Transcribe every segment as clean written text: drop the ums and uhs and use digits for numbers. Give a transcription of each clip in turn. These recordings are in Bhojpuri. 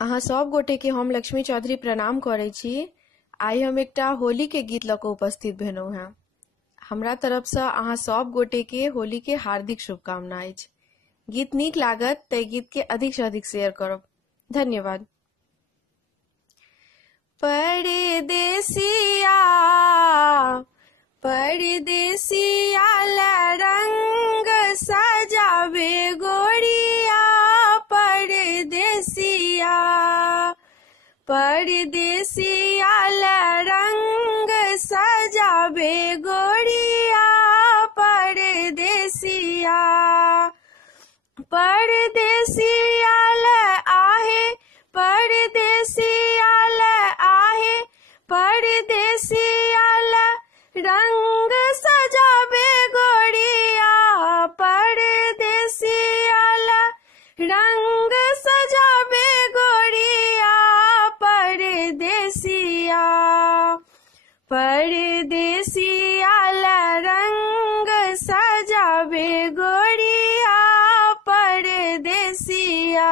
अहाँ सब गोटे के हम लक्ष्मी चौधरी प्रणाम करै छी। आइ हम एकटा होली के गीत लऽ कऽ उपस्थित भेलहुँ हैं। हमरा तरफ से अहाँ सब गोटे के होली के हार्दिक शुभकामना अछि। गीत नीक लागत तऽ गीत के अधिक से अधिक शेयर करब। धन्यवाद। परदेसिया परदेसिया रंग सजावे गोरिया, परदेसिया परदेसिया रंग सजावे गोरिया, परदेसिया परदेसिया आहे, परदेसिया आहे, परदेसिया रंग सजावे गोरिया, परदेसिया रंग सजावे गोरिया, परदेसिया परदेसिया रंग सजावे गोरिया, परदेसिया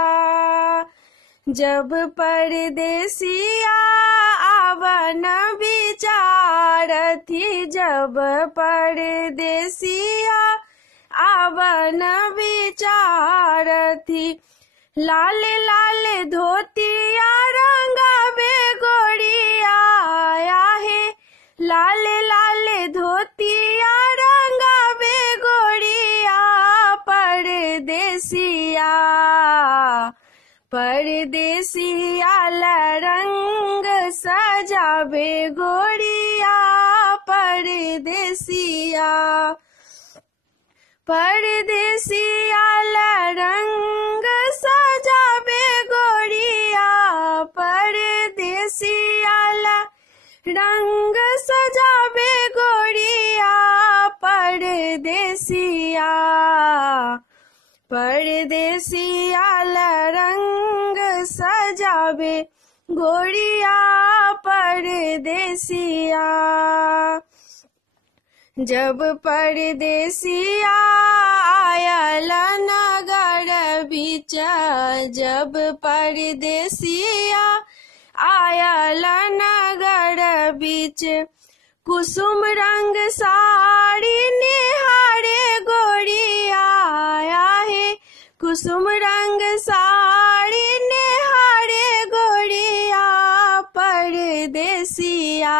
जब परदेसिया आवन विचारथी, जब परदेसिया आवन विचारथी, लाल लाल धोतिया रंगावे गोरिया आहे, लाल लाल धोतिया रंगावे गोरिया, परदेसिया परदेसिया रंग सजावे गोरिया, परदेसिया परदेसिया रंग सजावे गोरिया, परदेसिया रंग सजावे गोरिया, परदेसिया परदेसिया रंग सजावे गोरिया, परदेसिया जब परदेसिया आयल नगर बीच, जब परदेसिया आयल नगर बीच, कुसुम रंग साड़ी निहारे गोरिया आहे, कुसुम रंग साड़ी निहारे गोरिया, परदेसिया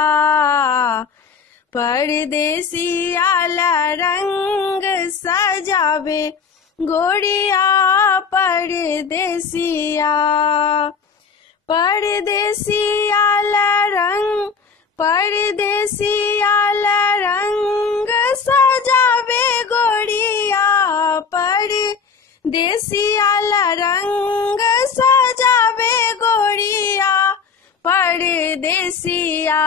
परदेसिया रंग सजावे गोरिया, परदेसिया परदेसिया रंग परदेसिया रंग सजावे गोरिया, परदेसिया रंग सजावे गोरिया, परदेसिया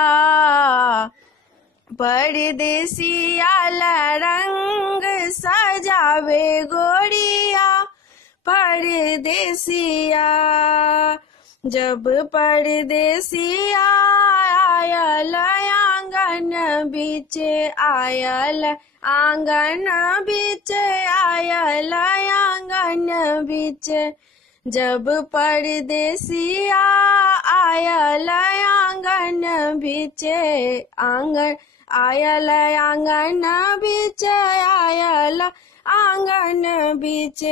परदेसिया रंग सजावे गोरिया, परदेसिया जब परदेसिया आयल आंगन बीच, आयल आंगन बीच, आयल आंगन बीच, जब परदेसिया आयल आंगन बीच, आंगन आयल आंगन बीच, आयल आंगन बीच,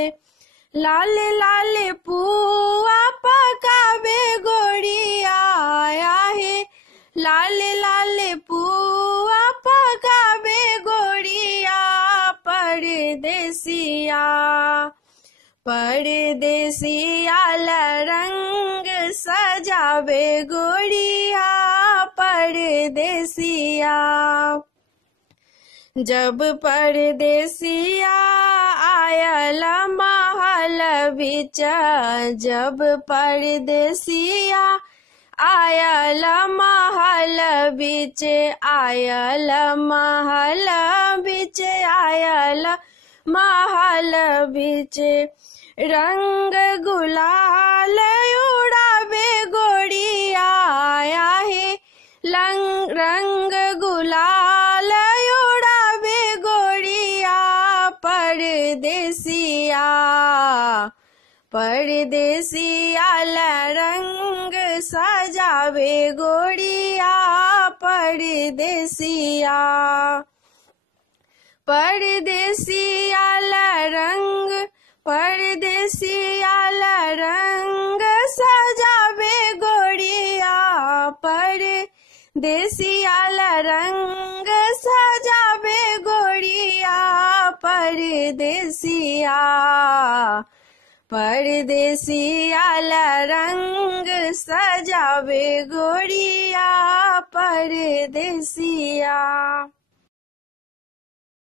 लाल लाल पुआ पकावे गोरिया आहे, लाल लाल पुआ पकावे गोरिया, परदेसिया परदेसिया रंग सजावे गोरिया, परदेसिया जब परदेसिया आयल महल बीच, जब परदेसिया आयल महल बीच, आयल महल बीच, आयल महल बीच, रंग गुलाल उड़ावे गोरिया आहे, रंग गुलाल उड़ावे गोरिया, परदेसिया परदेसिया रंग सजावे गोड़िया परदेसिया। परदेसिया रंग सजावे गोड़िया परदेसिया रंग सजावे गोड़िया परदेसिया। परदेसिया रंग सजावे गोड़िया परदेसिया।